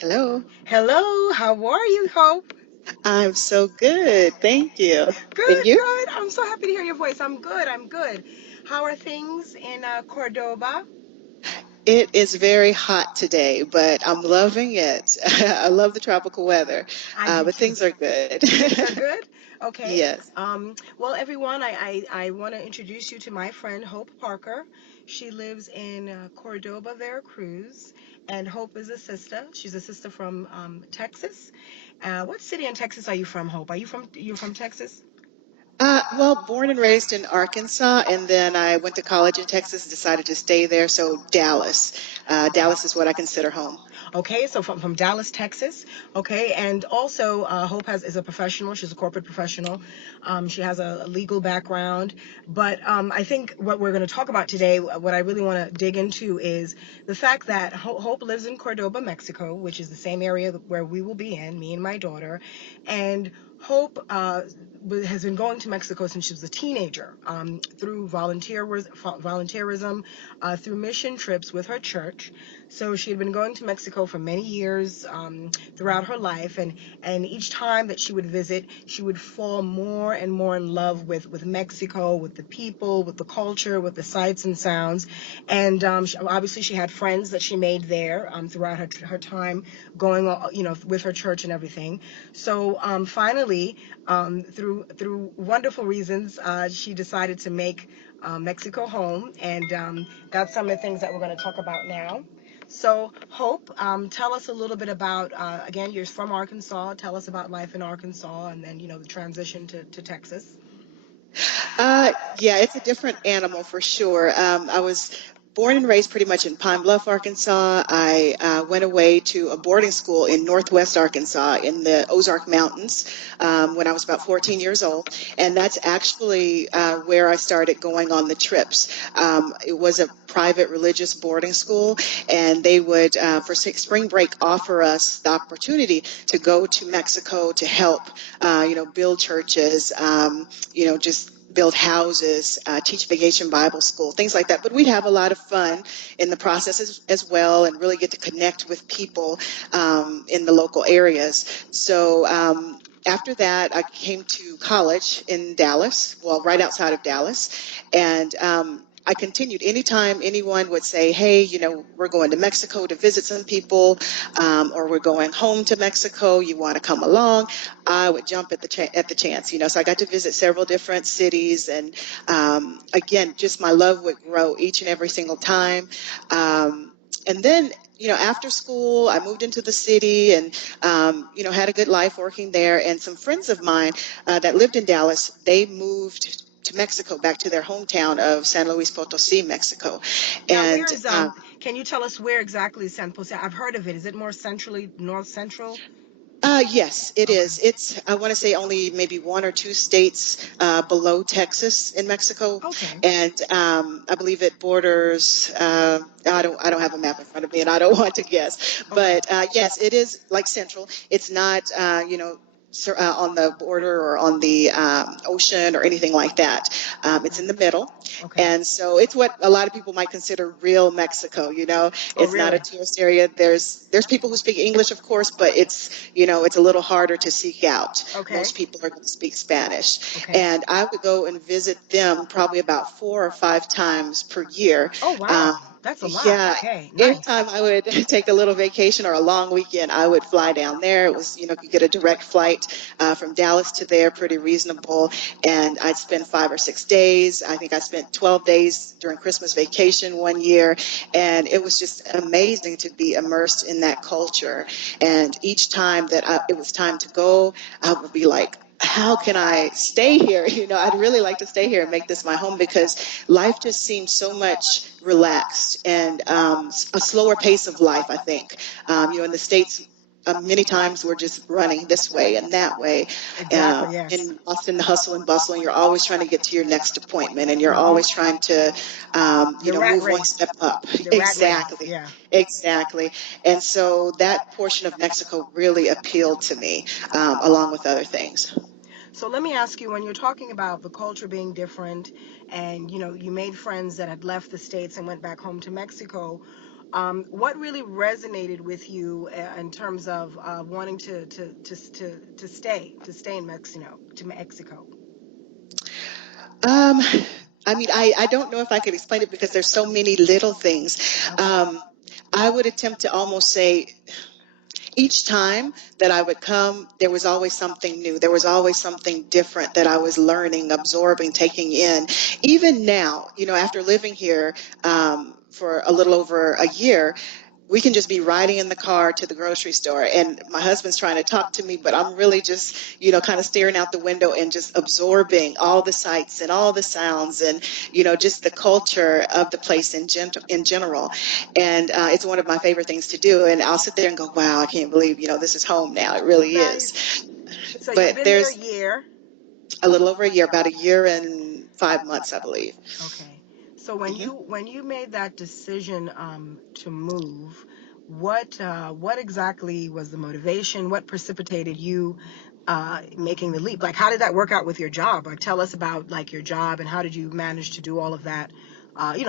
Hello. Hello, how are you, Hope? I'm so good. Thank you. And Good, you? good. I'm so happy to hear your voice. I'm good, I'm good. How are things in Cordoba? It is very hot today, but I'm loving it. I love the tropical weather, I do but too. things are good. Things are good? Okay. Yes. Well, everyone, I want to introduce you to my friend, Hope Parker. She lives in Cordoba, Veracruz, and Hope is a sister. She's a sister from Texas. What city in Texas are you from, Hope? You're from Texas? Well, born and raised in Arkansas, and then I went to college in Texas, decided to stay there. So Dallas. Dallas is what I consider home. Okay, so from Dallas, Texas. Okay, and also Hope is a professional. She's a corporate professional. She has a legal background. But I think what we're going to talk about today, what I really want to dig into, is the fact that Hope lives in Cordoba, Mexico, which is the same area where we will be in, me and my daughter. And Hope has been going to Mexico since she was a teenager, through volunteerism, through mission trips with her church. So she had been going to Mexico for many years, throughout her life, and each time that she would visit, she would fall more and more in love with Mexico, with the people, with the culture, with the sights and sounds. And obviously, she had friends that she made there, throughout her time going, with her church and everything. So finally, through wonderful reasons, she decided to make Mexico home, and that's some of the things that we're going to talk about now. So, Hope, tell us a little bit about, again, you're from Arkansas. Tell us about life in Arkansas and then, the transition to Texas. Yeah, it's a different animal for sure. I was born and raised pretty much in Pine Bluff, Arkansas. I went away to a boarding school in Northwest Arkansas in the Ozark Mountains when I was about 14 years old. And that's actually where I started going on the trips. It was a private religious boarding school, and they would, for spring break, offer us the opportunity to go to Mexico to help, build churches, just build houses, teach vacation Bible school, things like that. But we'd have a lot of fun in the process as well, and really get to connect with people in the local areas. So after that, I came to college in Dallas, well, right outside of Dallas, and I continued. Anytime anyone would say, hey, we're going to Mexico to visit some people, or we're going home to Mexico, you want to come along, I would jump at the chance. So I got to visit several different cities, and again, just my love would grow each and every single time. And then, after school, I moved into the city, and had a good life working there. And some friends of mine that lived in Dallas, they moved to Mexico, back to their hometown of San Luis Potosi, Mexico. Now, And where is, can you tell us where exactly is San Jose? I've heard of it. Is it more centrally, north central? yes, it Okay. is. I want to say, only maybe one or two states below Texas in Mexico, Okay. and I believe it borders. I don't have a map in front of me, and I don't want to guess. Okay. But yes, it is like central. It's not, on the border or on the ocean or anything like that. It's Okay. in the middle. Okay. And so it's what a lot of people might consider real Mexico. Oh, It's not a really? tourist area. There's people who speak English, of course, but it's a little harder to seek out. Okay. Most people are going to speak Spanish. Okay. And I would go and visit them probably about 4 or 5 times per year. Oh, Um, wow. That's a lot. yeah, Okay. Nice. anytime I would take a little vacation or a long weekend, I would fly down there. It was, you get a direct flight from Dallas to there, pretty reasonable. And I'd spend 5 or 6 days. I think I spent 12 days during Christmas vacation one year. And it was just amazing to be immersed in that culture. And each time that it was time to go, I would be like, how can I stay here? I'd really like to stay here and make this my home, because life just seems so much relaxed, and a slower pace of life, I think. In the States, many times we're just running this way and that way. Exactly. Yes. In Boston, the hustle and bustle, and you're always trying to get to your next appointment, and you're always trying to, The rat move one race. step up. The rat race. Exactly. Yeah. Exactly. And so that portion of Mexico really appealed to me, along with other things. So let me ask you, when you're talking about the culture being different, and you made friends that had left the states and went back home to Mexico, What really resonated with you in terms of wanting to stay in Mexico? Um, I mean, I don't know if I could explain it because there's so many little things. Okay. Um, I would attempt to almost say each time that I would come, there was always something new. There was always something different that I was learning, absorbing, taking in. Even now, after living here for a little over a year, we can just be riding in the car to the grocery store and my husband's trying to talk to me, but I'm really just, kind of staring out the window and just absorbing all the sights and all the sounds and, just the culture of the place in general. And it's one of my favorite things to do. And I'll sit there and go, wow, I can't believe, this is home now. It really is. Nice. So you've But been there a there's year. a little over a year, about a year and 5 months, I believe. Okay. So when hmm you made that decision to move, what exactly was the motivation? What precipitated you making the leap? Like, how did that work out with your job? Or tell us about like your job and how did you manage to do all of that?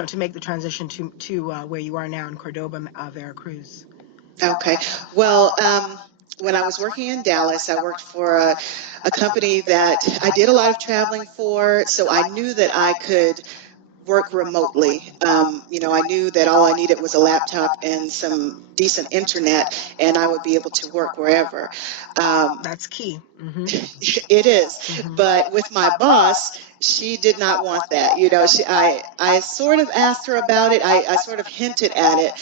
To make the transition to where you are now in Cordoba, Veracruz. Okay. Well, when I was working in Dallas, I worked for a company that I did a lot of traveling for, so I knew that I could work remotely. I knew that all I needed was a laptop and some decent internet, and I would be able to work wherever. Um, That's key. Mm-hmm. it is. Mm-hmm. But with my boss, she did not want that. I sort of asked her about it. I sort of hinted at it,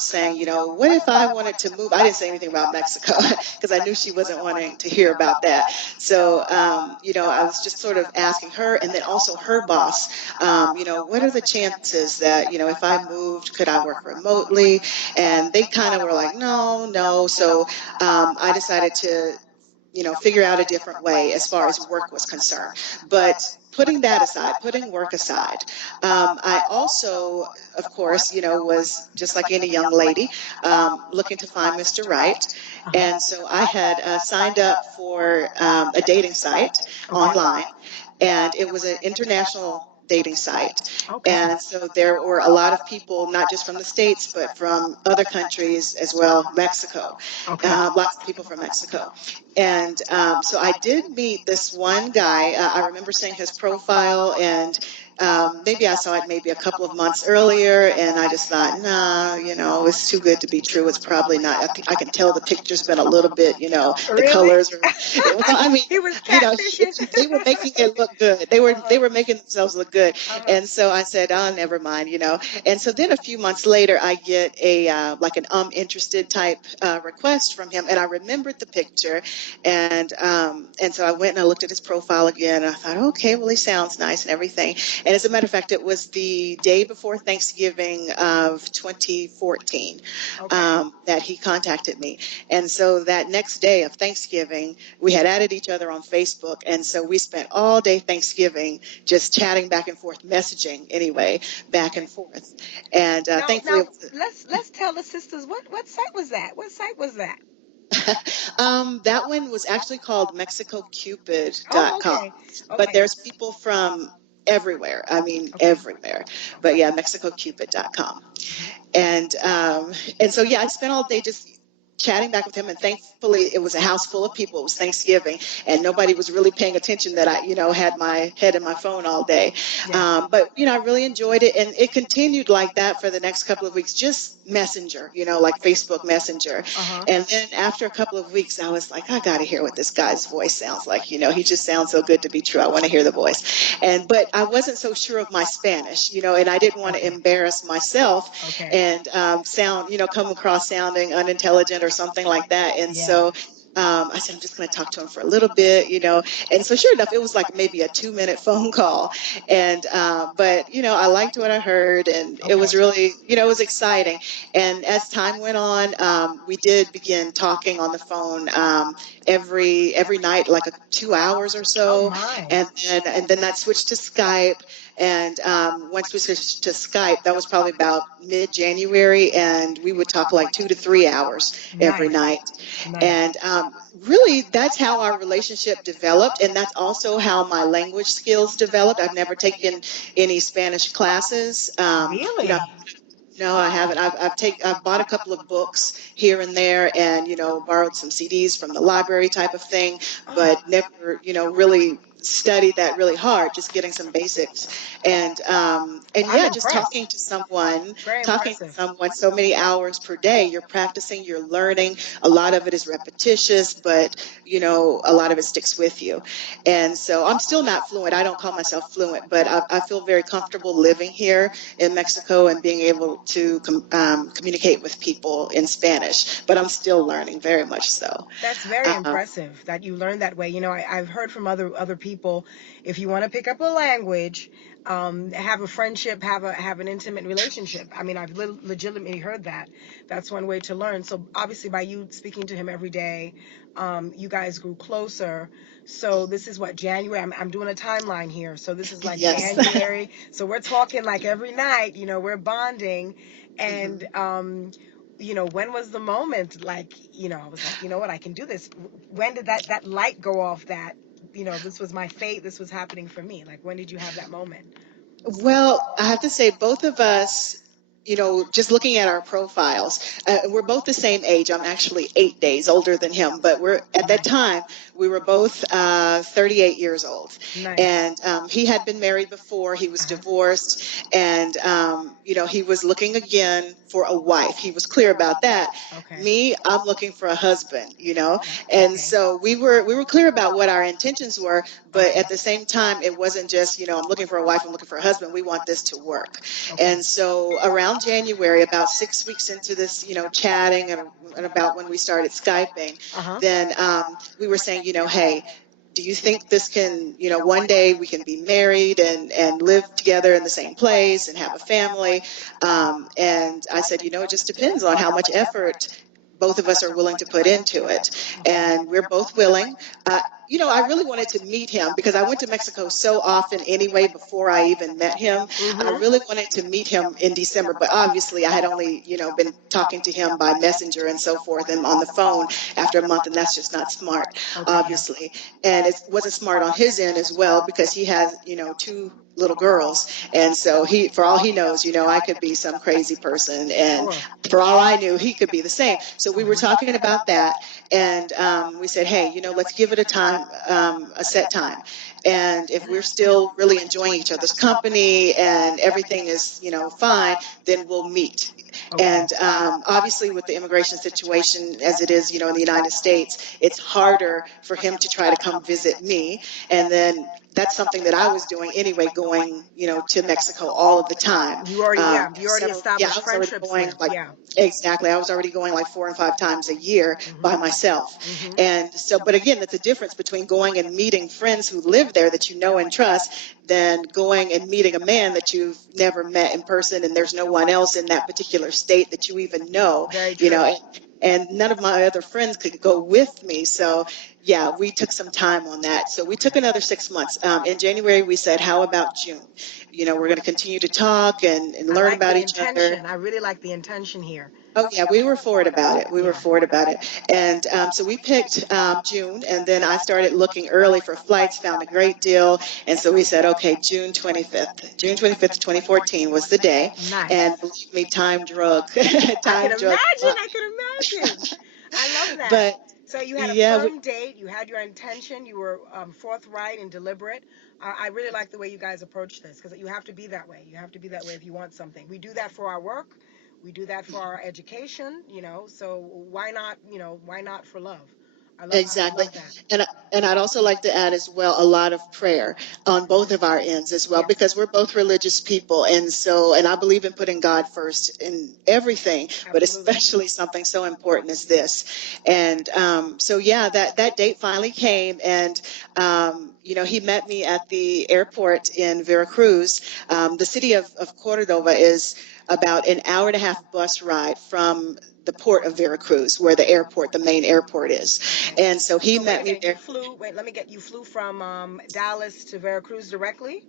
saying, what if I wanted to move? I didn't say anything about Mexico because I knew she wasn't wanting to hear about that. So, I was just sort of asking her and then also her boss, what are the chances that, if I moved, could I work remotely? And they kind of were like, no, no. So I decided to figure out a different way as far as work was concerned. But putting that aside, putting work aside, I also, of course, was just like any young lady, looking to find Mr. Right. And so I had signed up for a dating site Okay. online, and it was an international dating site. Okay. And so there were a lot of people, not just from the States, but from other countries as well, Mexico, Okay. lots of people from Mexico. And so I did meet this one guy. I remember seeing his profile, and maybe I saw it maybe a couple of months earlier, and I just thought, nah, it's too good to be true. It's probably not. I can tell the picture's been a little bit, the Really? colors are. Well, I mean, He was catfishing. they were making it look good. They were making themselves look good, Uh-huh. and so I said, oh, never mind. And so then a few months later, I get a like an interested type request from him, and I remembered the picture, and so I went and I looked at his profile again, and I thought, okay, well, he sounds nice and everything. And as a matter of fact, it was the day before Thanksgiving of 2014 Okay. that he contacted me. And so that next day of Thanksgiving, we had added each other on Facebook. And so we spent all day Thanksgiving just chatting back and forth, messaging anyway, back and forth. And thankfully, Now it was, let's tell the sisters what site was that? What site was that? that one was actually called Oh, MexicoCupid.com. okay. But Okay. there's people from everywhere. I mean, Okay. everywhere. But Okay. yeah, MexicoCupid.com. Mhm. And so yeah, I spent all day just chatting back with him, and thankfully it was a house full of people. It was Thanksgiving, and nobody was really paying attention that I had my head in my phone all day. Yeah. But I really enjoyed it, and it continued like that for the next couple of weeks, just Messenger, like Facebook Messenger. Uh-huh. And then after a couple of weeks, I was like, I got to hear what this guy's voice sounds like. He just sounds so good to be true. I want to hear the voice. But I wasn't so sure of my Spanish, and I didn't want to Okay. embarrass myself Okay. and come across sounding unintelligent or something like that. And Yeah. so I said, I'm just going to talk to him for a little bit. And so sure enough, it was like maybe a 2-minute phone call. And, but, I liked what I heard, and it Okay. was really, it was exciting. And as time went on, we did begin talking on the phone, every night, like 2 hours or Oh so. my. And then that switched to Skype. And once we switched to Skype, that was probably about mid-January, and we would talk like 2 to 3 hours every Nice. night. Nice. And really, that's how our relationship developed, and that's also how my language skills developed. I've never taken any Spanish classes. Really? No, I haven't. I've bought a couple of books here and there, and borrowed some CDs from the library type of thing, Oh, but never really studied that really hard. Just getting some basics, and I'm yeah, just impressed. Very talking to impressive. someone so many hours per day. You're practicing, you're learning. A lot of it is repetitious, but a lot of it sticks with you. And so I'm still not fluent. I don't call myself fluent, but I feel very comfortable living here in Mexico and being able to communicate with people in Spanish. But I'm still learning, very much so. That's very Um, impressive that you learned that way. I've heard from other people, if you want to pick up a language, have a friendship, have an intimate relationship. I mean, I've legitimately heard that. That's one way to learn. So obviously, by you speaking to him every day, you guys grew closer. So this is what, January. I'm doing a timeline here. So this is like yes. January. So we're talking like every night. We're bonding, and Mhm. when was the moment, like, I was like, you know what, I can do this. When did that light go off, that this was my fate, this was happening for me? Like, when did you have that moment? Well, I have to say, both of us, just looking at our profiles, we're both the same age. I'm actually 8 days older than him, but at that Nice. time, we were both 38 years old. Nice. And he had been married before, he was Uh-huh. divorced, and, he was looking again for a wife. He was clear about that. Okay. Me, I'm looking for a husband. And Okay. so we were clear about what our intentions were, but Okay. at the same time, it wasn't just, I'm looking for a wife, I'm looking for a husband. We want this to work. Okay. And so around January, about 6 weeks into this, chatting, and about when we started Skyping, Uh-huh. then we were saying, hey, do you think this can, one day we can be married and live together in the same place and have a family? And I said, it just depends on how much effort both of us are willing to put into it. Okay. And we're both willing. Uh, I really wanted to meet him because I went to Mexico so often anyway before I even met him. I Mm-hmm. really wanted to meet him in December, but obviously I had only, been talking to him by messenger and so forth and on the phone after a month, and that's just not smart, Okay, yeah. obviously. And it wasn't smart on his end as well because he has, two little girls. And so for all he knows, I could be some crazy person. And Sure. for all I knew, he could be the same. So we were Mm-hmm. talking about that. And we said, hey, let's give it a time, a set time. And if we're still really enjoying each other's company and everything is, fine, then we'll meet. Okay. And obviously, with the immigration situation as it is, in the United States, it's harder for him to try to come visit me. And then that's something that I was doing anyway, going, to Mexico all of the time. You already Yeah, established I was already friendships going there. like, Yeah. exactly. I was already going like 4 and 5 times a year by Mm-hmm. myself. Mm-hmm. And so, but again, that's a difference between going and meeting friends who live there that you know and trust than going and meeting a man that you've never met in person and there's no one else in that particular state that you even know, Very you true. know. And none of my other friends could go with me. So, yeah, we took some time on that. So we Okay. took another 6 months. In January, we said, how about June? We're going to continue to talk and I learn like about the each other. intention. I really like the intention here. Oh yeah, we were forward about it. We were Yeah. forward about it, and so we picked June, and then I started looking early for flights. Found a great deal, and so we said, okay, June 25th. June 25th, 2014 was the day, and Nice. believe me, time drug, I can time drug. imagine. I can imagine. I love that. But So you had a yeah, firm date. You had your intention. You were forthright and deliberate. I really like the way you guys approach this, because you have to be that way. You have to be that way if you want something. We do that for our work. We do that for our education. So why not? Why not for love? I exactly. love that. And I'd also like to add as well a lot of prayer on both of our ends as well, Yes, because we're both religious people. And I believe in putting God first in everything, but absolutely. especially something so important as this. And so, yeah, that date finally came. And, he met me at the airport in Veracruz. The city of Cordova is about an hour and a half bus ride from the port of Veracruz, where the main airport is. Okay. And so he So wait met a me minute. You there. flew. Wait, let me get. You flew from Dallas to Veracruz directly.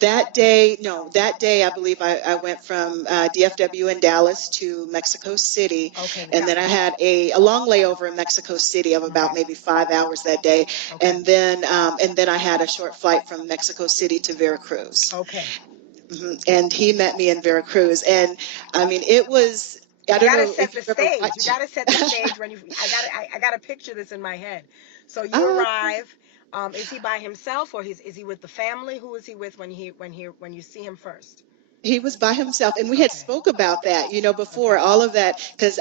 That day, no, that day I believe I went from DFW in Dallas to Mexico City, Okay, and then got I it. had a long layover in Mexico City of about Okay. maybe 5 hours that day, Okay. and then I had a short flight from Mexico City to Veracruz. Okay. And he met me in Veracruz. And I mean, it was, I You don't gotta know set if the you've ever stage. You watched. gotta set the stage when you. I gotta picture this in my head. So you uh, arrive. Is he by himself or is he with the family? Who is he with when you see him first? He was by himself, and we had Okay. spoke about that, before Okay. all of that, because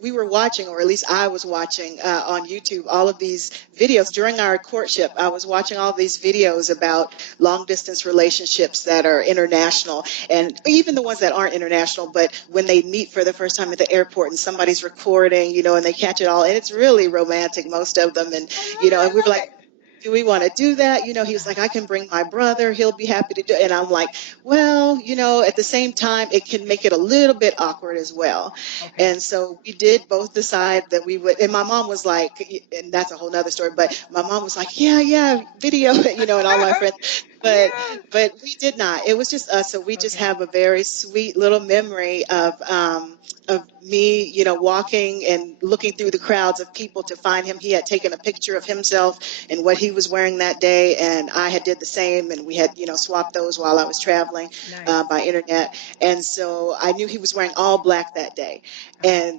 we were watching, or at least I was watching on YouTube, all of these videos during our courtship. I was watching all these videos about long distance relationships that are international, and even the ones that aren't international, but when they meet for the first time at the airport and somebody's recording, and they catch it all, and it's really romantic, most of them, and I love it. and we I were love like, it. do we want to do that? He was like, I can bring my brother. He'll be happy to do it. And I'm like, well, at the same time, it can make it a little bit awkward as well. Okay. And so we did both decide that we would. And my mom was like, and that's a whole nother story, but my mom was like, yeah, yeah, video, and all my friends. But Yeah. we did not. It was just us. So we just Okay. have a very sweet little memory of me, walking and looking through the crowds of people to find him. He had taken a picture of himself and what he was wearing that day, and I had did the same, and we had, swapped those while I was traveling Nice. by internet. And so I knew he was wearing all black that day. Uh-huh.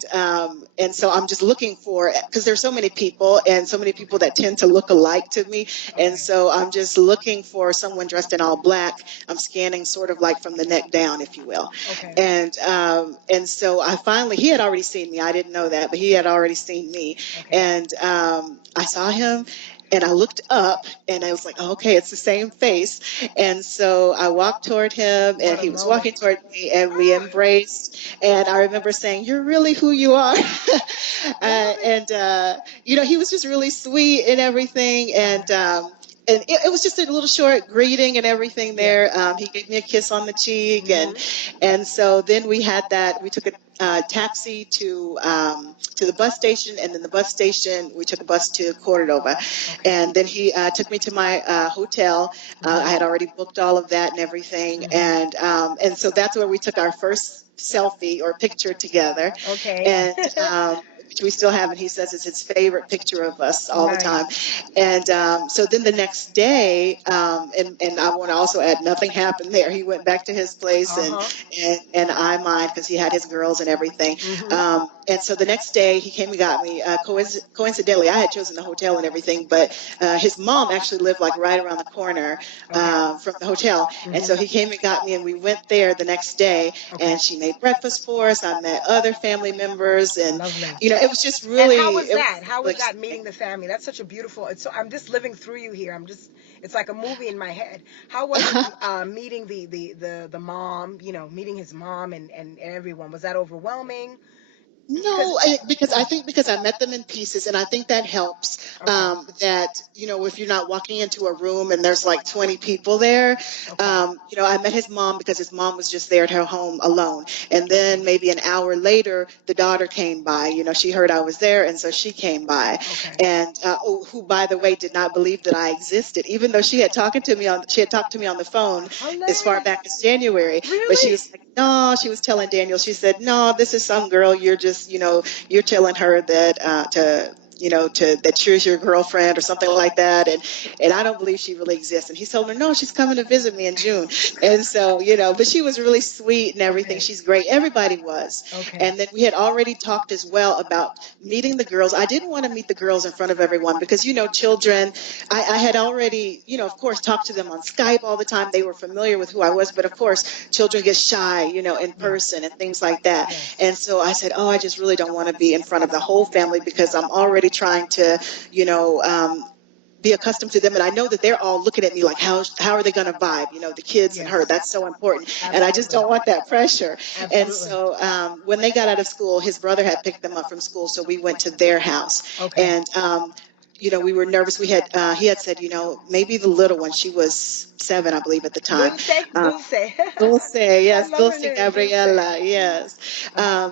And so I'm just looking for, because there's so many people and so many people Okay. that tend to look alike to me. And Okay. so I'm just looking for someone dressed in all black. I'm scanning sort of like from the neck down, if you will. Okay. And so he had already seen me. I didn't know that, but he had already seen me. Okay. And I saw him, and I looked up, and I was like, oh, okay, it's the same face. And so I walked toward him, and What a he was walking moment. toward me, and we Ah, embraced. And I remember saying, you're really who you are. I love it. He was just really sweet and everything. Uh-huh. And it was just a little short greeting and everything Yeah. there. He gave me a kiss on the cheek, Mhm. and so then we had that. We took a taxi to the bus station, and then the bus station we took a bus to Cordova, Okay. and then he took me to my hotel. I had Mhm. already booked all of that and everything, Mhm. and so that's where we took our first selfie or picture together, Okay. and which we still have, and he says it's his favorite picture of us all the time. Nice. And so then the next day, and I want to also add, nothing happened there. He went back to his place, Uh-huh. and I mine, because he had his girls and everything. Mhm. And so the next day he came and got me. Coincidentally, I had chosen the hotel and everything, but his mom actually lived like right around the corner Okay. from the hotel. And so Mhm. he came and got me, and we went there the next day, Okay. and she made breakfast for us. I met other family members, and Lovely. it was just And how really, was it was that? How really was that exciting. meeting the family? That's such a beautiful. It's so I'm just living through you here. It's like a movie in my head. How was it meeting the mom? Meeting his mom and everyone. Was that overwhelming? Because No, because I met them in pieces, and I think that helps. okay, That if you're not walking into a room and there's like 20 people there, okay, I met his mom because his mom was just there at her home alone, and okay, then maybe an hour later, the daughter came by. She heard I was there, and so she came by, okay. and who, by the way, did not believe that I existed, even though she had talked to me on the phone as far Hilarious. back as January, but she Really? was like, no, she was telling Daniel, she said, no, this is some girl. You're just, you're telling her that that she's your girlfriend or something like that. And I don't believe she really exists. And he's told her, no, she's coming to visit me in June. And so, but she was really sweet and everything. Okay. She's great. Everybody was. Okay. And then we had already talked as well about meeting the girls. I didn't want to meet the girls in front of everyone because, children, I had already, of course, talked to them on Skype all the time. They were familiar with who I was, but of course, children get shy, in Yeah. person and things like that. Yes. And so I said, oh, I just really don't want to be in front of the whole family because I'm already trying to, you know, um, be accustomed to them, and I know that they're all looking at me like, how are they going to vibe, the kids and her. Yes. That's so important, and I just Absolutely. don't want that pressure. And Absolutely. so when they got out of school, his brother had picked them up from school, so we went to their house. Okay. And we were nervous. He had said, maybe the little one, she was 7, I believe, at the time. Dulce, Dulce. Dulce, I yes, love her Dulce name, Dulce. Gabriela, yes.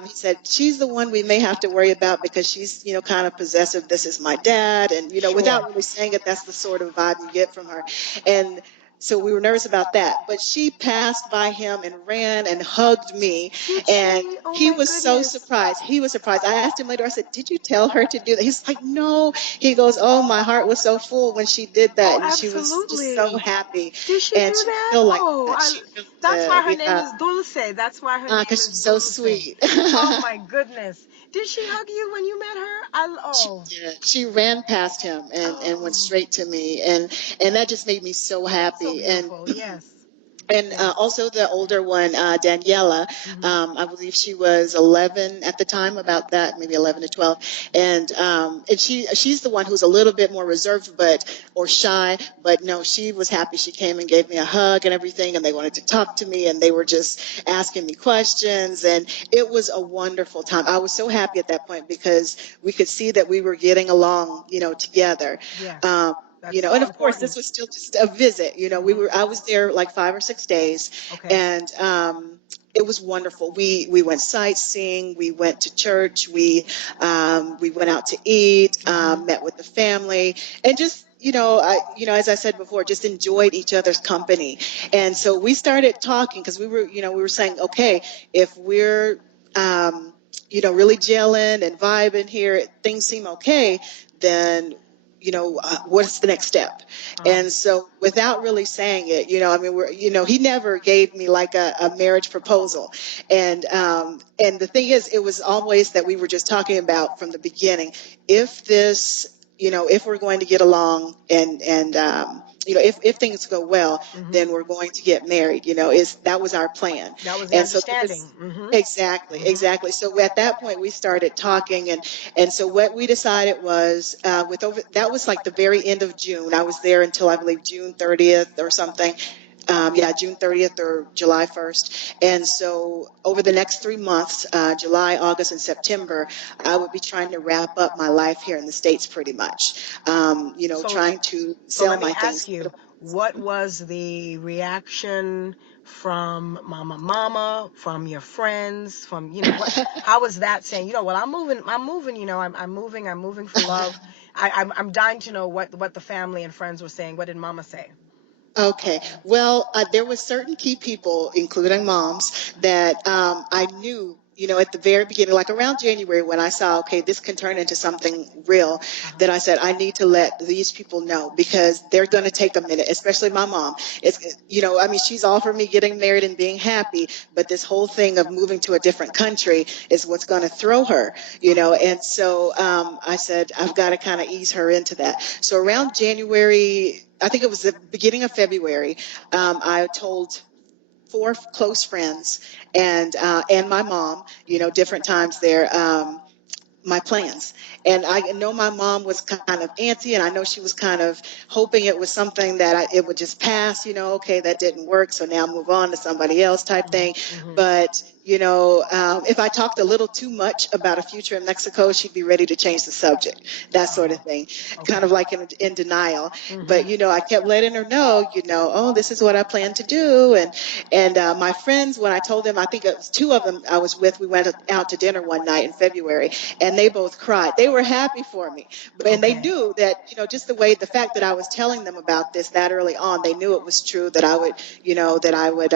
He said, she's the one we may have to worry about because she's, kind of possessive. This is my dad. And, Sure. without really saying it, that's the sort of vibe you get from her. And so we were nervous about that. But she passed by him and ran and hugged me. Did And she? Oh he my was so goodness. surprised. He was surprised. I asked him later, I said, did you tell her to do that? He's like, no. He goes, oh, my heart was so full when she did Oh, that. And she was just so absolutely. happy. Did she And do she that? felt like Oh, that. She really That's why her We name is Dulce. That's why her name because is she's so Dulce. sweet. Oh my goodness. Did she hug you when you met her? She Oh. did. She ran past him and went Oh. straight to me, and that just made me so So happy. beautiful. Yes. And Yes. also the older one, Daniela, Hmm. I believe she was 11 at the time, about that, maybe 11 to 12. And she's the one who's a little bit more reserved, or shy, but no, she was happy. She came and gave me a hug and everything, and they wanted to talk to me, and they were just asking me questions, and it was a wonderful time. I was so happy at that point because we could see that we were getting along, together. Yes. Um, That's so and of course, this important. was still just a visit. Hmm. I was there like 5 or 6 days, Okay. and it was wonderful. We went sightseeing, we went to church, we went out to eat, Hmm. met with the family, and just as I said before, just enjoyed each other's company. And so we started talking because we were saying, okay, if we're really gelling and vibing here, things seem okay, then what's the next step? Uh, And so without really saying it, I mean, he never gave me like a marriage proposal. And the thing is, it was always that we were just talking about from the beginning, if this, if we're going to get along and if things go well, hmm. then we're going to get married, that was our plan. That was the And so understanding. Hmm. exactly, Hmm. exactly. So at that point, we started talking, and so what we decided was, that was like the very end of June. I was there until I believe June 30th or something. Yeah, June 30th or July 1st. And so over the next 3 months, July, August, and September, I would be trying to wrap up my life here in the States pretty much. So, Trying to so sell let me my ask things. you, what was the reaction from Mama, from your friends, from how was that saying? Well, I'm moving. I'm moving for love. I'm dying to know what the family and friends were saying. What did Mama say? Okay. Well, there was certain key people, including moms, that I knew, at the very beginning, like around January, when I saw, okay, this can turn into something real, Uh-huh. that I said, I need to let these people know because they're going to take a minute, especially my mom. I mean, she's all for me getting married and being happy, but this whole thing of moving to a different country is what's going to throw her, Uh-huh. and so I said, I've got to kind of ease her into that. So around January, I think it was the beginning of February, I told four close friends and my mom, different times there. My plans. And I know my mom was kind of antsy, and I know she was kind of hoping it was something that it would just pass, okay, that didn't work, so now move on to somebody else type thing. Hmm. But, if I talked a little too much about a future in Mexico, she'd be ready to change the subject, that sort of thing, kind Okay. of like in denial. But, Hmm. I kept letting her know, oh, this is what I plan to do. And my friends, when I told them, I think it was two of them I was with, we went out to dinner one night in February, and they both cried. They were happy for me, and they Okay. knew that, just the fact that I was telling them about this that early on, they knew it was true, that I would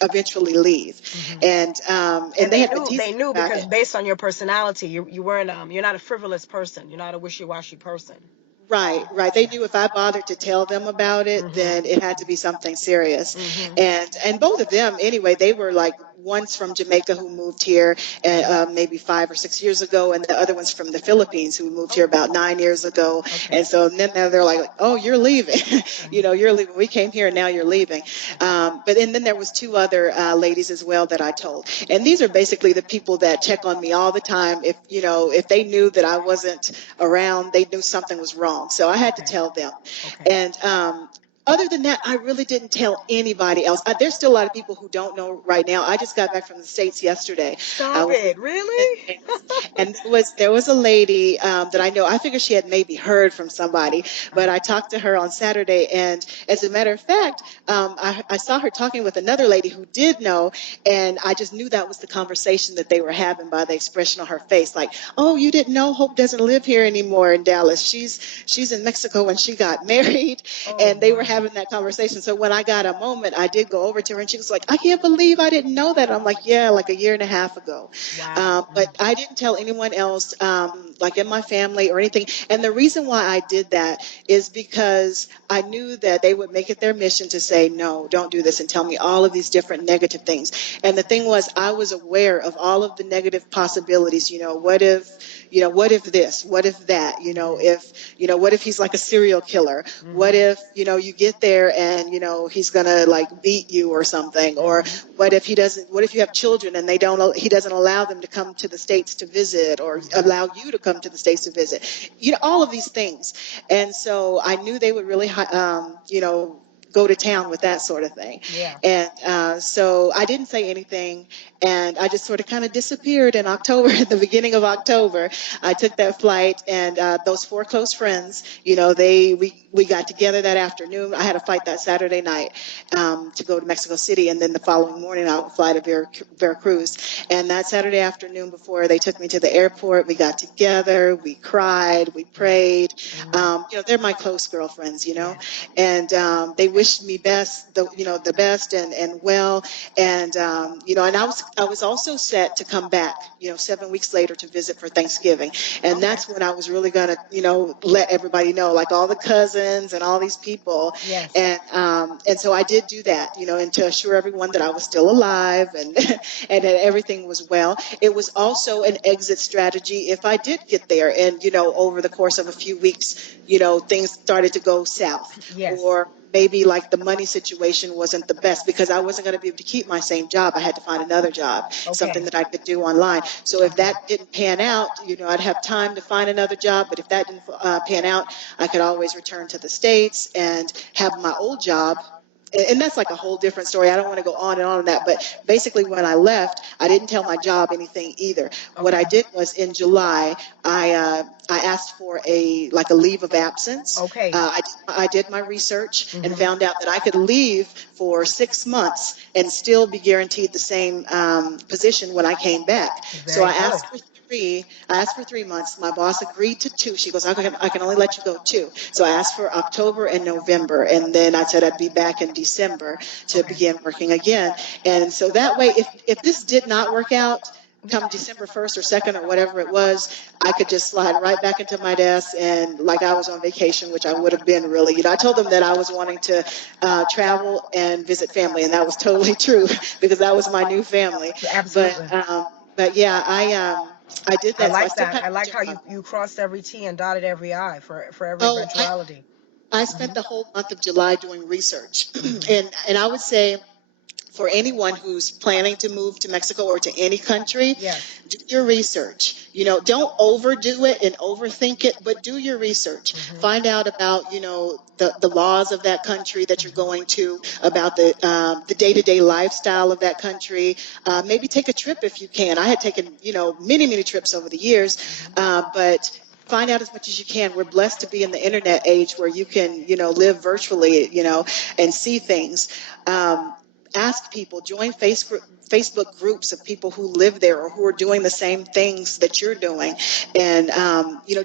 eventually leave, Hmm. and And they they had been knew they teasing me knew about because it. based on your personality, you weren't you're not a frivolous person. You're not a wishy-washy person. Right, right. They knew if I bothered to tell them about it, Hmm. then it had to be something serious. Hmm. And both of them, anyway, they were like one's from Jamaica who moved here maybe 5 or 6 years ago, and the other one's from the Philippines who moved here Oh, about 9 years ago. okay. And so then they're like, "Oh, you're leaving. You're leaving. We came here, and now you're leaving." Okay. But and then there was two other ladies as well that I told, and these are basically the people that check on me all the time. If they knew that I wasn't around, they knew something was wrong. So I had to Okay. tell them. Okay. And other than that, I really didn't tell anybody else. There's still a lot of people who don't know right now. I just got back from the States yesterday. I Stop was it. Really? and there was a lady that I know. I figured she had maybe heard from somebody, but I talked to her on Saturday, and as a matter of fact, I saw her talking with another lady who did know, and I just knew that was the conversation that they were having by the expression on her face, like, "Oh, you didn't know Hope doesn't live here anymore in Dallas. She's in Mexico when she got married," Oh, and they were wow. having that conversation. So when I got a moment, I did go over to her, and she was like, "I can't believe I didn't know that." I'm like, "Yeah, like a year and a half ago." Wow. But I didn't tell anyone else, like in my family or anything. And the reason why I did that is because I knew that they would make it their mission to say, no, don't do this, and tell me all of these different negative things. And the thing was, I was aware of all of the negative possibilities. What if this, what if that, what if he's like a serial killer? What if, you get there and, he's going to like beat you or something? Or what if you have children and he doesn't allow them to come to the States to visit, or allow you to come to the States to visit, all of these things. And so I knew they would really, go to town with that sort of thing. Yeah. And so I didn't say anything, and I just sort of kind of disappeared in October. At the beginning of October, I took that flight, and those four close friends, we got together that afternoon. I had a flight that Saturday night to go to Mexico City, and then the following morning I would fly to Veracruz. And that Saturday afternoon, before they took me to the airport, we got together, we cried, we prayed. They're my close girlfriends, and they wished me the best and well. And and I was also set to come back 7 weeks later to visit for Thanksgiving. And that's when I was really gonna let everybody know, like all the cousins and all these people. Yes. And so I did do that, and to assure everyone that I was still alive, and and that everything was well. It was also an exit strategy if I did get there and over the course of a few weeks, things started to go south. Yes. Or maybe like the money situation wasn't the best, because I wasn't going to be able to keep my same job. I had to find another job, something that I could do online. So if that didn't pan out, I'd have time to find another job. But if that didn't pan out, I could always return to the States and have my old job. And that's like a whole different story. I don't want to go on and on that. But basically, when I left, I didn't tell my job anything either. What I did was, in July, I asked for a leave of absence. Okay. I did my research and found out that I could leave for 6 months and still be guaranteed the same position when I came back. So I asked for 3. I asked for 3 months. My boss agreed to 2. She goes, I can only let you go 2. So I asked for October and November, and then I said I'd be back in December to begin working again. And so that way, if this did not work out, come December 1st or 2nd or whatever it was, I could just slide right back into my desk and like I was on vacation, which I would have been really. I told them that I was wanting to travel and visit family, and that was totally true because that was my new family. Absolutely. But yeah, I did that. I like so I still that. have I like how job. you crossed every T and dotted every I for every Oh, eventuality. I spent the whole month of July doing research, and I would say, for anyone who's planning to move to Mexico or to any country, Yes. do your research. Don't overdo it and overthink it, but do your research. Find out about, the laws of that country that you're going to, about the day-to-day lifestyle of that country. Maybe take a trip if you can. I had taken, many, many trips over the years, but find out as much as you can. We're blessed to be in the internet age where you can, live virtually, and see things. Ask people, join Facebook groups of people who live there or who are doing the same things that you're doing, and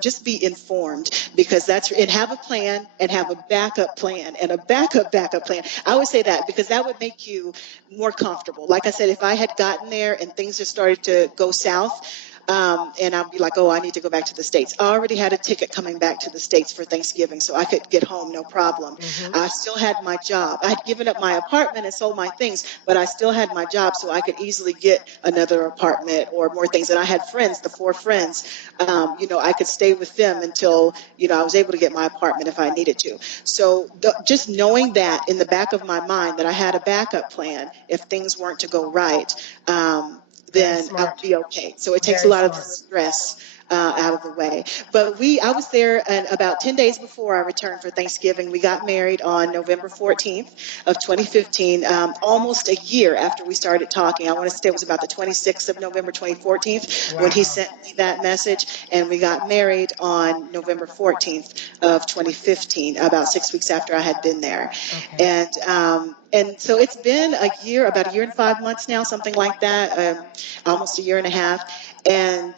just be informed, because and have a plan and have a backup plan and a backup plan. I would say that because that would make you more comfortable. Like I said, if I had gotten there and things just started to go south, and I'd be like, oh, I need to go back to the States. I already had a ticket coming back to the States for Thanksgiving, so I could get home, no problem. I still had my job. I had given up my apartment and sold my things, but I still had my job, so I could easily get another apartment or more things. And I had friends, the 4 friends, I could stay with them until, I was able to get my apartment if I needed to. So just knowing that in the back of my mind, that I had a backup plan if things weren't to go right, then I'll be okay. So it takes a lot of the stress out of the way. But I was there, and about 10 days before I returned for Thanksgiving, we got married on November 14th of 2015, almost a year after we started talking. I want to say it was about the 26th of November 2014 when he sent me that message, and we got married on November 14th of 2015, about 6 weeks after I had been there. And so it's been about a year and 5 months now, something like that, almost a year and a half. And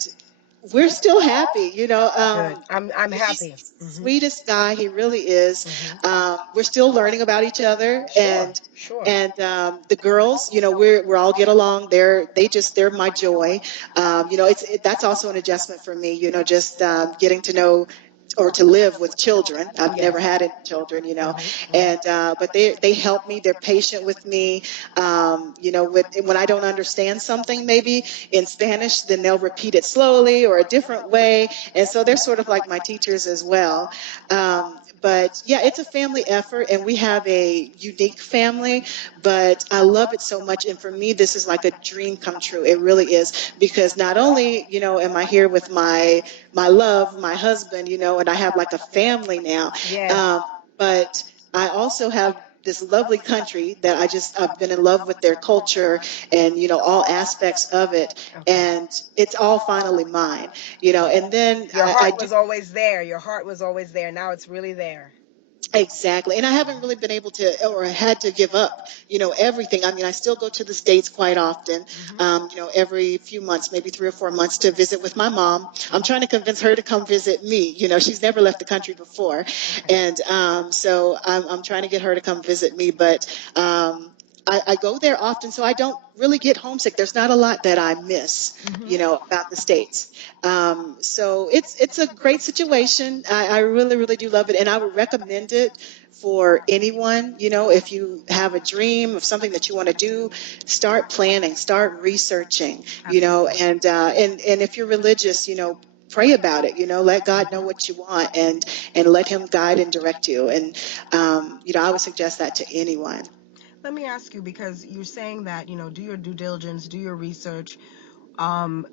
we're still happy, Good. I'm He's happy. the sweetest guy. He really is. we're still learning about each other, Sure, sure. and the girls, we're all get along. They're my joy. That's also an adjustment for me. Just getting to know or to live with children. I've never Yes. had any children, Hmm. and but they help me. They're patient with me. When I don't understand something, maybe in Spanish, then they'll repeat it slowly or a different way, and so they're sort of like my teachers as well. But yeah, it's a family effort, and we have a unique family, but I love it so much. And for me, this is like a dream come true. It really is, because not only, am I here with my love, my husband, and I have like a family now, Yes. um, but I also have this lovely country that I've been in love with their culture and, all aspects of it. Okay. And it's all finally mine, and then Your I heart do. was always there. Your heart was always there. Now it's really there. Exactly. And I haven't really been able to or had to give up, everything. I mean, I still go to the States quite often, Hmm. every few months, maybe 3 or 4 months to visit with my mom. I'm trying to convince her to come visit me. She's never left the country before. Okay. And so I'm trying to get her to come visit me. But I go there often, so I don't really get homesick. There's not a lot that I miss, Hmm. about the States. So it's a great situation. I really, really do love it, and I would recommend it for anyone. If you have a dream of something that you want to do, start planning, start researching. Absolutely. And if you're religious, pray about it. Let God know what you want, and let Him guide and direct you. And I would suggest that to anyone. Let me ask you, because you're saying that, do your due diligence, do your research. Um,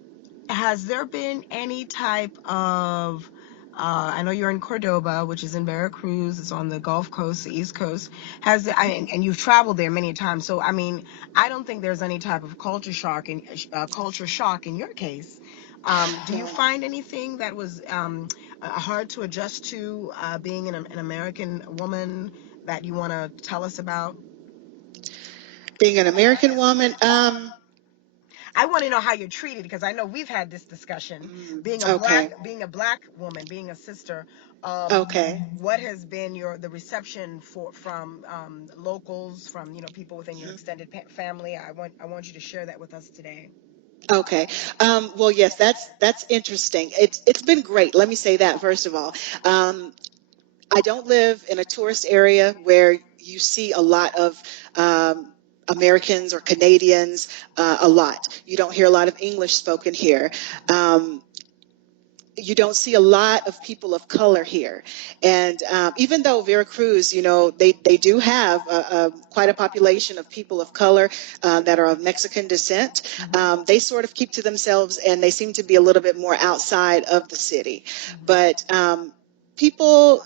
has there been any type of, I know you're in Cordoba, which is in Veracruz, it's on the Gulf Coast, the East Coast. And you've traveled there many times. So, I mean, I don't think there's any type of culture shock in your case. Do you find anything that was hard to adjust to, being an American woman, that you want to tell us about? Being an American woman, I want to know how you're treated, because I know we've had this discussion. okay, Being a black woman, being a sister, okay. what has been the reception from locals, from people within your extended family? I want you to share that with us today. Okay. Well, yes, that's interesting. It's been great. Let me say that first of all. I don't live in a tourist area where you see a lot of Americans or Canadians. A lot. You don't hear a lot of English spoken here. Um, you don't see a lot of people of color here. And even though Veracruz, they do have quite a population of people of color that are of Mexican descent, Hmm. they sort of keep to themselves, and they seem to be a little bit more outside of the city. But people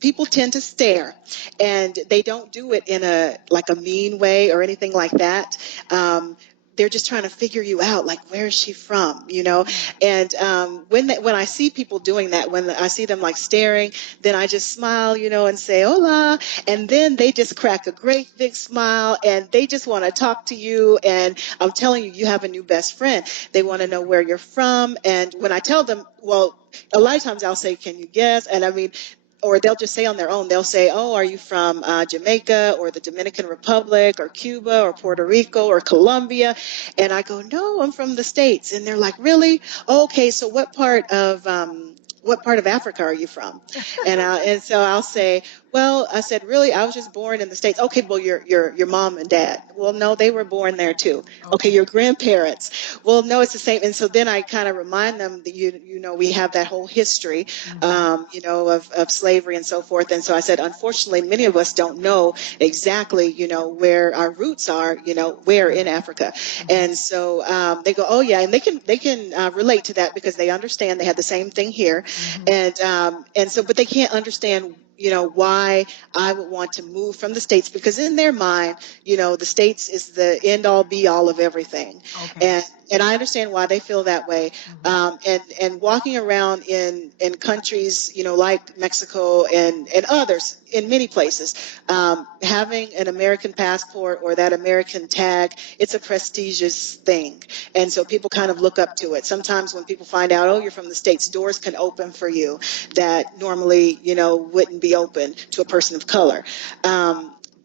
people tend to stare, and they don't do it in a like a mean way or anything like that. um, they're just trying to figure you out, like, where is she from, and when I see people doing that, when I see them like staring, then I just smile, and say hola, and then they just crack a great big smile, and they just want to talk to you. And I'm telling you, you have a new best friend. They want to know where you're from. And when I tell them, well, a lot of times I'll say, can you guess? And I mean, or they'll just say on their own, they'll say, oh, are you from Jamaica or the Dominican Republic or Cuba or Puerto Rico or Colombia? And I go, no, I'm from the States. And they're like, really? Okay, so what part of Africa are you from? And so I'll say, well, I said, really, I was just born in the States. Okay, well, your mom and dad. Well, no, they were born there too. Okay, Okay. your grandparents. Well, no, it's the same. And so then I kind of remind them that we have that whole history, of slavery and so forth. And so I said, unfortunately, many of us don't know exactly, where our roots are, where in Africa. And so they go, oh yeah, and they can relate to that because they understand they had the same thing here, and so, but they can't understand, why I would want to move from the States, because in their mind, the States is the end all be all of everything. Okay. and I understand why they feel that way. Mm-hmm. And walking around in countries, like Mexico and others in many places, having an American passport or that American tag, it's a prestigious thing. And so people kind of look up to it. Sometimes when people find out, oh, you're from the States, doors can open for you that normally, wouldn't be open to a person of color.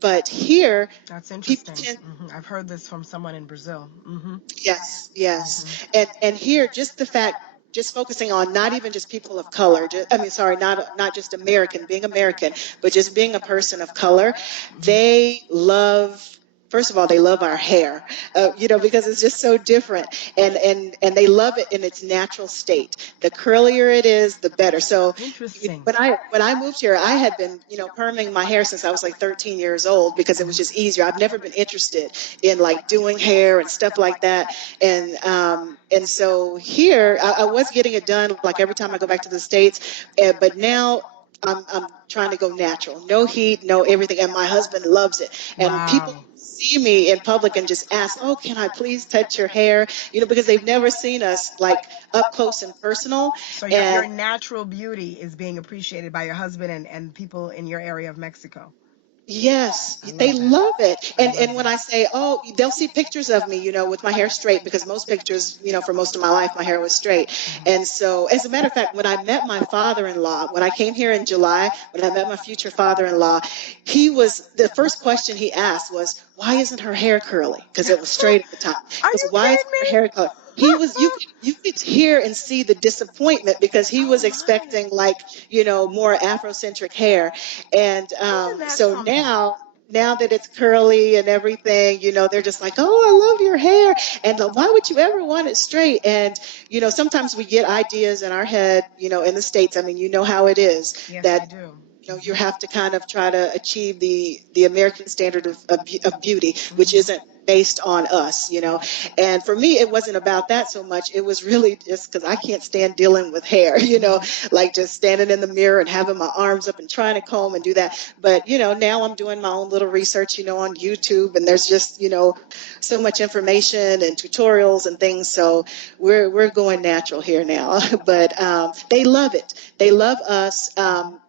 But here, That's people interesting. tend. I've heard this from someone in Brazil. Yes, yes. And here, just the fact, just focusing on not even just people of color, I mean, sorry, not just American, being American, but just being a person of color, they love. First of all, they love our hair, because it's just so different, and they love it in its natural state. The curlier it is, the better. So, Interesting. when I moved here, I had been, perming my hair since I was like 13 years old because it was just easier. I've never been interested in like doing hair and stuff like that. And so here I was getting it done like every time I go back to the States, but now I'm trying to go natural, no heat, no everything, and my husband loves it. And people Wow. see me in public and just ask, "Oh, can I please touch your hair?" Because they've never seen us like up close and personal. So your And natural beauty is being appreciated by your husband and people in your area of Mexico. yes, I they love that. love it. I And love when that. I say, oh, they'll see pictures of me, with my hair straight, because most pictures, for most of my life, my hair was straight. And so, as a matter of fact, when I met my father-in-law, when I came here in July, when I met my future father-in-law, the first question he asked was, why isn't her hair curly? Because it was straight at the time. Are He goes, you why isn't her kidding hair curly? You could hear and see the disappointment because he Oh was my. expecting like, more Afrocentric hair. And Isn't that so something? now that it's curly and everything, they're just like, oh, I love your hair. And why would you ever want it straight? And, sometimes we get ideas in our head, in the States. I mean, you know how it is Yes, I that do. you have to kind of try to achieve the American standard of beauty, which isn't based on us. And for me, it wasn't about that so much. It was really just because I can't stand dealing with hair, like just standing in the mirror and having my arms up and trying to comb and do that. But, now I'm doing my own little research, on YouTube, and there's just, so much information and tutorials and things. So we're going natural here now. But they love it. They love us.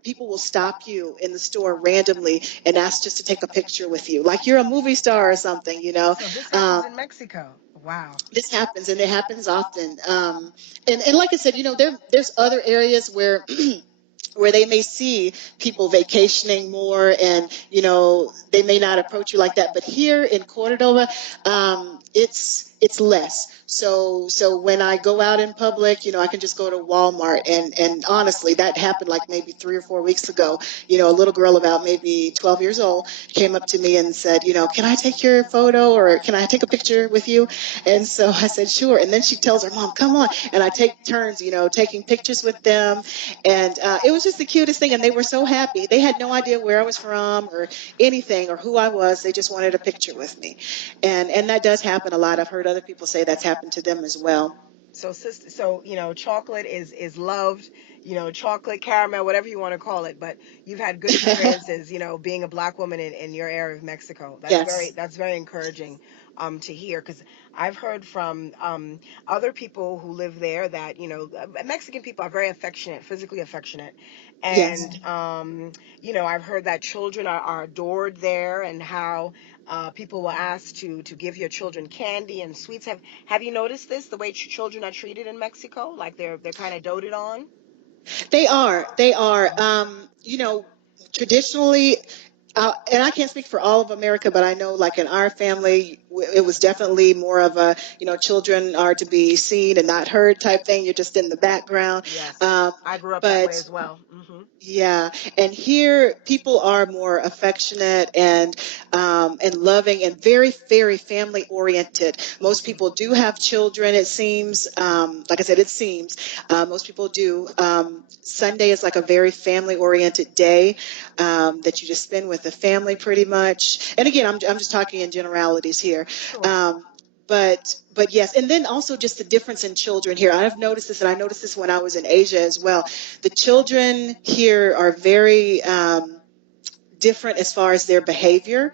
People will stop you in the store randomly and ask just to take a picture with you, like you're a movie star or something. So this Um, happens in Mexico. Wow. this happens, and it happens often. And like I said, there's other areas where where they may see people vacationing more, and they may not approach you like that. But here in Cordova, it's less. So when I go out in public, I can just go to Walmart, and honestly, that happened like maybe 3 or 4 weeks ago. A little girl about maybe 12 years old came up to me and said, can I take your photo, or can I take a picture with you? And so I said, sure. And then she tells her mom, come on. And I take turns, taking pictures with them. And it was just the cutest thing. And they were so happy. They had no idea where I was from or anything or who I was. They just wanted a picture with me. And that does happen a lot. I've heard other people say that's happened to them as well. So sister, so chocolate is loved, chocolate, caramel, whatever you want to call it. But you've had good experiences, being a black woman in your area of Mexico. Yes. That's very encouraging, to hear, because I've heard from other people who live there that Mexican people are very affectionate, physically affectionate, Yes. and I've heard that children are adored there, and how people will ask to give your children candy and sweets. Have you noticed this? The way children are treated in Mexico, like they're kind of doted on. They are. They are. Traditionally, and I can't speak for all of America, but I know, like in our family, it was definitely more of a, children are to be seen and not heard type thing. You're just in the background. Yes, Um, I grew up that way but as well. yeah, and here people are more affectionate and loving and very, very family oriented. Most people do have children. It seems, like I said, it seems most people do. Sunday is like a very family oriented day that you just spend with the family pretty much. And again, I'm just talking in generalities here. Sure. Um, but yes, and then also just the difference in children here. I've noticed this, and I noticed this when I was in Asia as well. The children here are very different as far as their behavior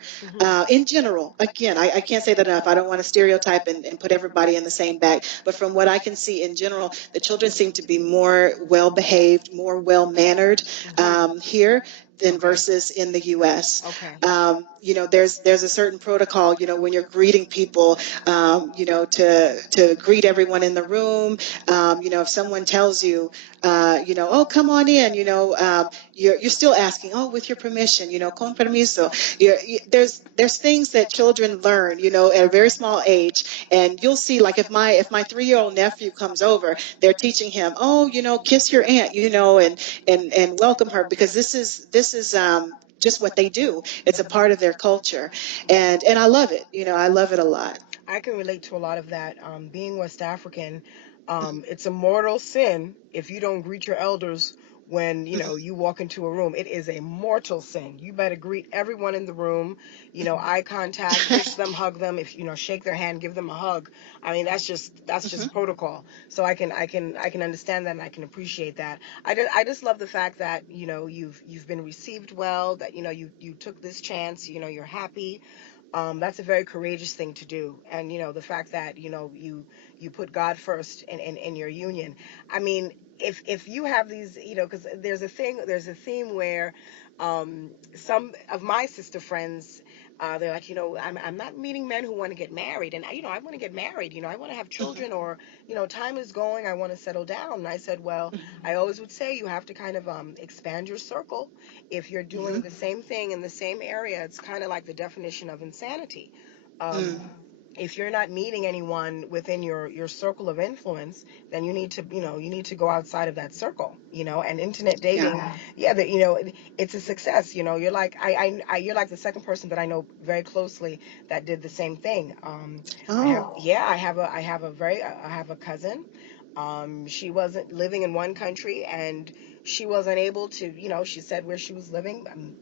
in general. Again, I can't say that enough. I don't want to stereotype and put everybody in the same bag. But from what I can see in general, the children seem to be more well behaved, more well mannered here than versus in the U.S. Okay. There's a certain protocol, when you're greeting people, to greet everyone in the room. If someone tells you, oh, come on in, you're still asking, oh, with your permission, con permiso. There's things that children learn, at a very small age, and you'll see, like if my 3-year-old nephew comes over, they're teaching him, oh, kiss your aunt, and welcome her, because this is just what they do. It's a part of their culture, and I love it. I love it a lot. I can relate to a lot of that. Being West African, it's a mortal sin if you don't greet your elders when you walk into a room. It is a mortal sin. You better greet everyone in the room. Eye contact, kiss them, hug them. If shake their hand, give them a hug. I mean, that's just protocol. So I can understand that, and I can appreciate that. I just love the fact that you've been received well. That you took this chance. You're happy. That's a very courageous thing to do, and the fact that you put God first in your union. I mean, if you have these, because there's a theme where some of my sister friends, they're like, I'm not meeting men who want to get married, and I want to get married, I want to have children, or time is going, I want to settle down. And I said, well, I always would say you have to kind of expand your circle. If you're doing the same thing in the same area, it's kind of like the definition of insanity. Um, if you're not meeting anyone within your circle of influence, then you need to go outside of that circle. And internet dating, Yeah. yeah, that it's a success. You're like you're like the second person that I know very closely that did the same thing. I have Oh. yeah, I have a cousin. She wasn't living in one country, and she wasn't able to, she said where she was living,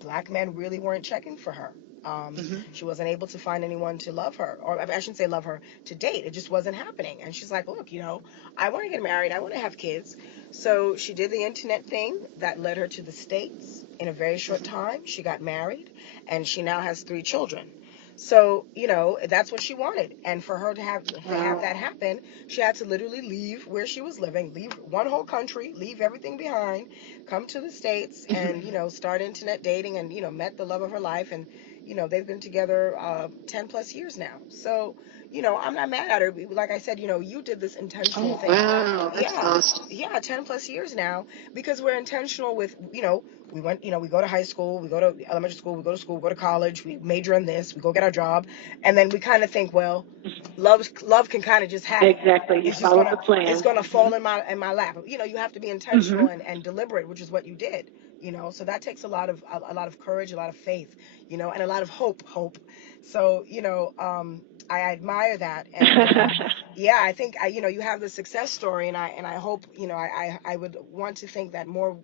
black men really weren't checking for her. She wasn't able to find anyone to love her, or I shouldn't say love her, to date. It just wasn't happening. And she's like, look, I want to get married. I want to have kids. So she did the internet thing that led her to the States. In a very short time, she got married, and she now has 3 children. So, that's what she wanted. And for her to have that happen, she had to literally leave where she was living, leave one whole country, leave everything behind, come to the States, and, start internet dating, and, met the love of her life. And, they've been together 10 plus years now. So, I'm not mad at her. Like I said, you did this intentional Oh, thing. wow. That's Yeah. awesome. Yeah, 10 plus years now, because we're intentional with, we went, we go to high school, we go to elementary school, we go to school, we go to college, we major in this, we go get our job, and then we kind of think, well, love can kind of just happen. Exactly. You It's just follow the it's plan. gonna fall in my lap. You have to be intentional and deliberate, which is what you did. So that takes a lot of courage, a lot of faith, and a lot of hope. So I admire that, and yeah, I think you have the success story, and I hope I would want to think that more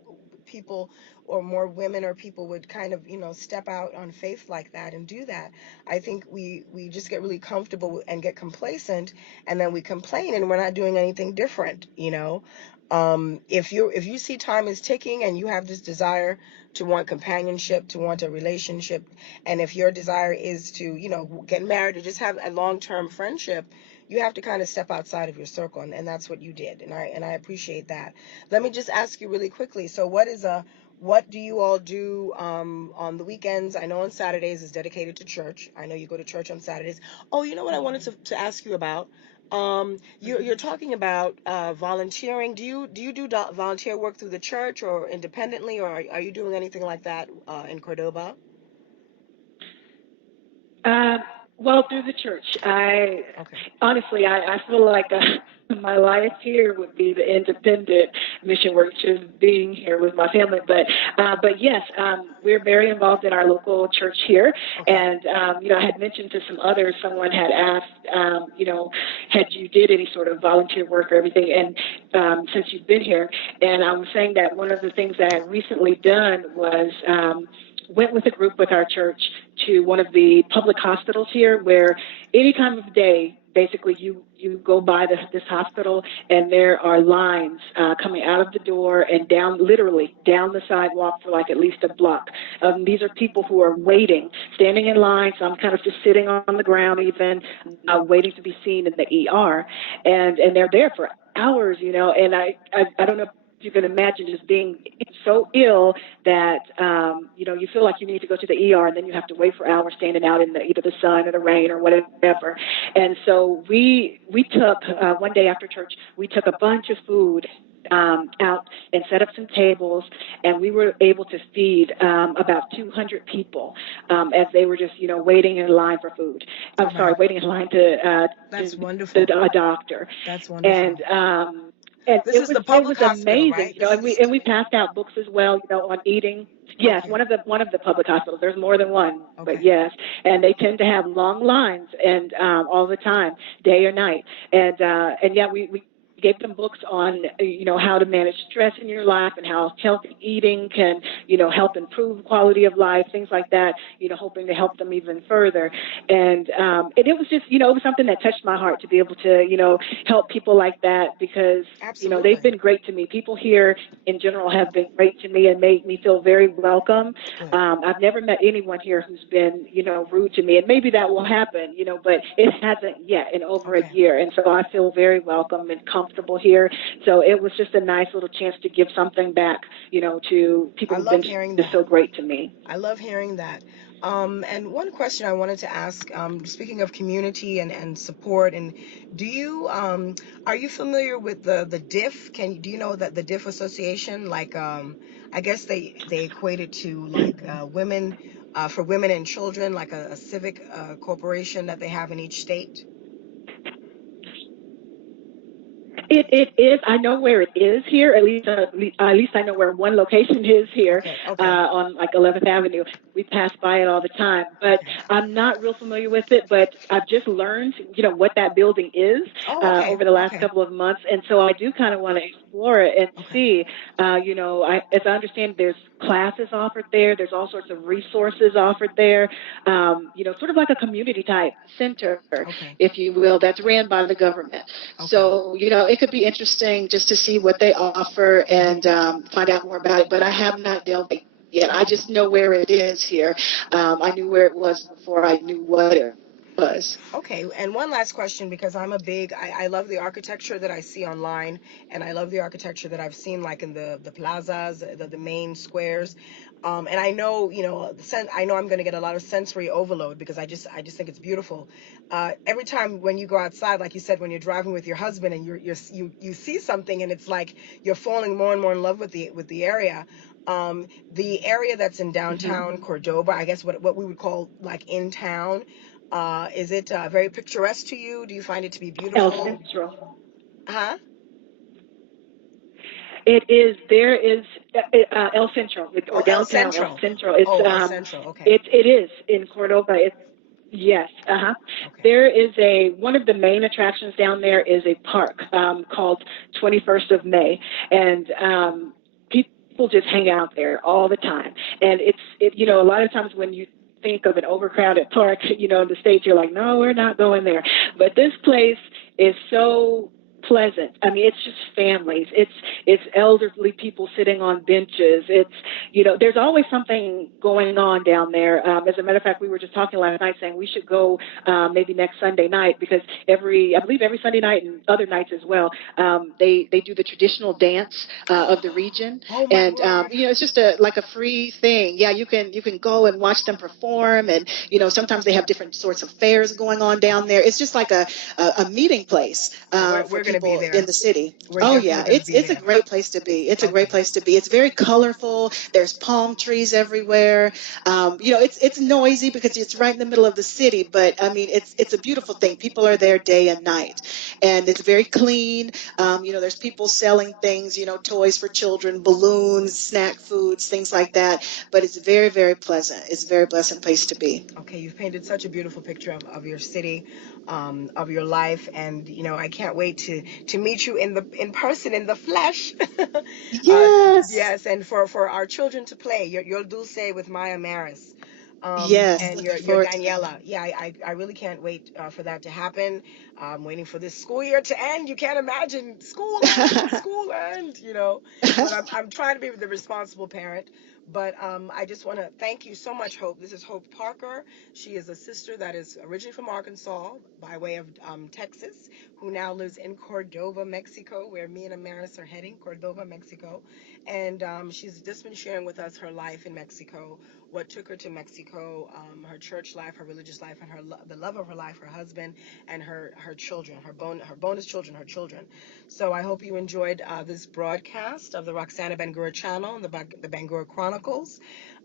people, or more women or people, would kind of step out on faith like that and do that. I think we just get really comfortable and get complacent, and then we complain, and we're not doing anything different. If you see time is ticking, and you have this desire to want companionship, to want a relationship, and if your desire is to get married or just have a long-term friendship, you have to kind of step outside of your circle, and that's what you did, and I appreciate that. Let me just ask you really quickly. So what do you all do on the weekends? I know on Saturdays is dedicated to church. I know you go to church on Saturdays. Oh, you know what I wanted to ask you about? You're talking about volunteering. Do you do volunteer work through the church or independently, or are you doing anything like that in Cordoba? Uh, well, through the church, I Okay. honestly, I feel like my life here would be the independent mission work, just being here with my family. But yes, we're very involved in our local church here, Okay. and I had mentioned to some others. Someone had asked, had you did any sort of volunteer work or everything, and since you've been here, and I was saying that one of the things I had recently done was. Went with a group with our church to one of the public hospitals here where any time of day, basically you go by this hospital, and there are lines coming out of the door and down, literally down the sidewalk for like at least a block. These are people who are waiting, standing in line. So I'm kind of just sitting on the ground, even waiting to be seen in the ER, and they're there for hours, And I don't know, you can imagine just being so ill that you feel like you need to go to the ER, and then you have to wait for hours standing out in either the sun or the rain or whatever. And so we took one day after church, we took a bunch of food out and set up some tables, and we were able to feed about 200 people as they were just waiting in line for food. I'm sorry, waiting in line to That's to wonderful. a doctor. That's wonderful. And This is the public hospital, amazing, right? and we passed out books as well, on eating. Yes, Okay. one of the public hospitals. There's more than one, Okay. but yes, and they tend to have long lines and all the time, day or night, and yeah, we gave them books on how to manage stress in your life and how healthy eating can help improve quality of life, things like that, hoping to help them even further. And it was just it was something that touched my heart to be able to help people like that, because Absolutely. they've been great to me. People here in general have been great to me and made me feel very welcome. Good. I've never met anyone here who's been rude to me, and maybe that will happen, but it hasn't yet in over Okay. a year. And so I feel very welcome and comfortable here. So it was just a nice little chance to give something back, to people who've been just so great to me. I love hearing that. And one question I wanted to ask, speaking of community and support, and do you are you familiar with the DIF? Do you know that the DIF Association, like I guess they equate it to like women for women and children, like a civic corporation that they have in each state? It is. I know where it is here. At least I know where one location is here, Okay. on like 11th Avenue. We pass by it all the time, but I'm not real familiar with it. But I've just learned, what that building is over the last couple of months, and so I do kind of want to explore it and see. As I understand, there's classes offered there. There's all sorts of resources offered there. Sort of like a community type center, if you will, that's ran by the government. So, it could be interesting just to see what they offer and find out more about it. But I have not delved yet. I just know where it is here. I knew where it was before I knew what it was. Okay, and one last question, because I love the architecture that I see online, and I love the architecture that I've seen like in the plazas, the main squares. And I know, I know I'm going to get a lot of sensory overload because I just think it's beautiful. Every time when you go outside, like you said, when you're driving with your husband and you see something and it's like you're falling more and more in love with the area. The area that's in downtown Cordoba, I guess what we would call like in town. Is it very picturesque to you? Do you find it to be beautiful? El Centro. Huh? It is. There is El Centro, or El downtown El Centro. Centro. It's El Centro. Okay. it is in Cordoba. Yes. Okay. There is one of the main attractions down there is a park called 21st of May, and people just hang out there all the time. And a lot of times when you think of an overcrowded park, in the States, you're like, no, we're not going there. But this place is so pleasant. I mean, it's just families. It's elderly people sitting on benches. It's, there's always something going on down there. As a matter of fact, we were just talking last night saying we should go maybe next Sunday night, because I believe every Sunday night and other nights as well, they do the traditional dance of the region. Oh my And word. it's just like a free thing. Yeah, you can go and watch them perform, and sometimes they have different sorts of fairs going on down there. It's just like a meeting place for people in the city. Oh yeah, it's a great place to be. It's a great place to be. It's very colorful. There's palm trees everywhere. It's noisy because it's right in the middle of the city, but I mean it's a beautiful thing. People are there day and night, and it's very clean. There's people selling things, toys for children, balloons, snack foods, things like that. But it's very, very pleasant. It's a very pleasant place to be. Okay, you've painted such a beautiful picture of your city, of your life, and I can't wait to meet you in person, in the flesh. Yes. Yes, and for our children to play your Dulce with Maya Maris. Yes, And looking your forward to that. Daniela. Yeah, I really can't wait for that to happen. I'm waiting for this school year to end. You can't imagine school end, But I'm trying to be the responsible parent. But I just want to thank you so much, Hope. This is Hope Parker. She is a sister that is originally from Arkansas by way of Texas, who now lives in Cordova, Mexico, where me and Amaris are heading, Cordova, Mexico. And she's just been sharing with us her life in Mexico, what took her to Mexico, her church life, her religious life, and the love of her life, her husband, and her children, her bonus children, her children. So I hope you enjoyed this broadcast of the Roxana Bangura channel and the Bangura Chronicles.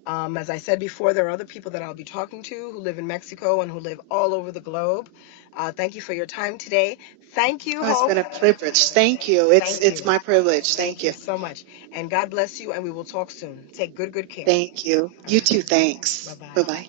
As I said before, there are other people that I'll be talking to who live in Mexico and who live all over the globe. Thank you for your time today. Thank you, Oh, it's Hope. been a privilege. Thank you. Thank It's you. my privilege. Thank Thank you you. so much. And God bless you, and we will talk soon. Take good care. Thank you. All You right. too. Thanks. Bye-bye. Bye-bye.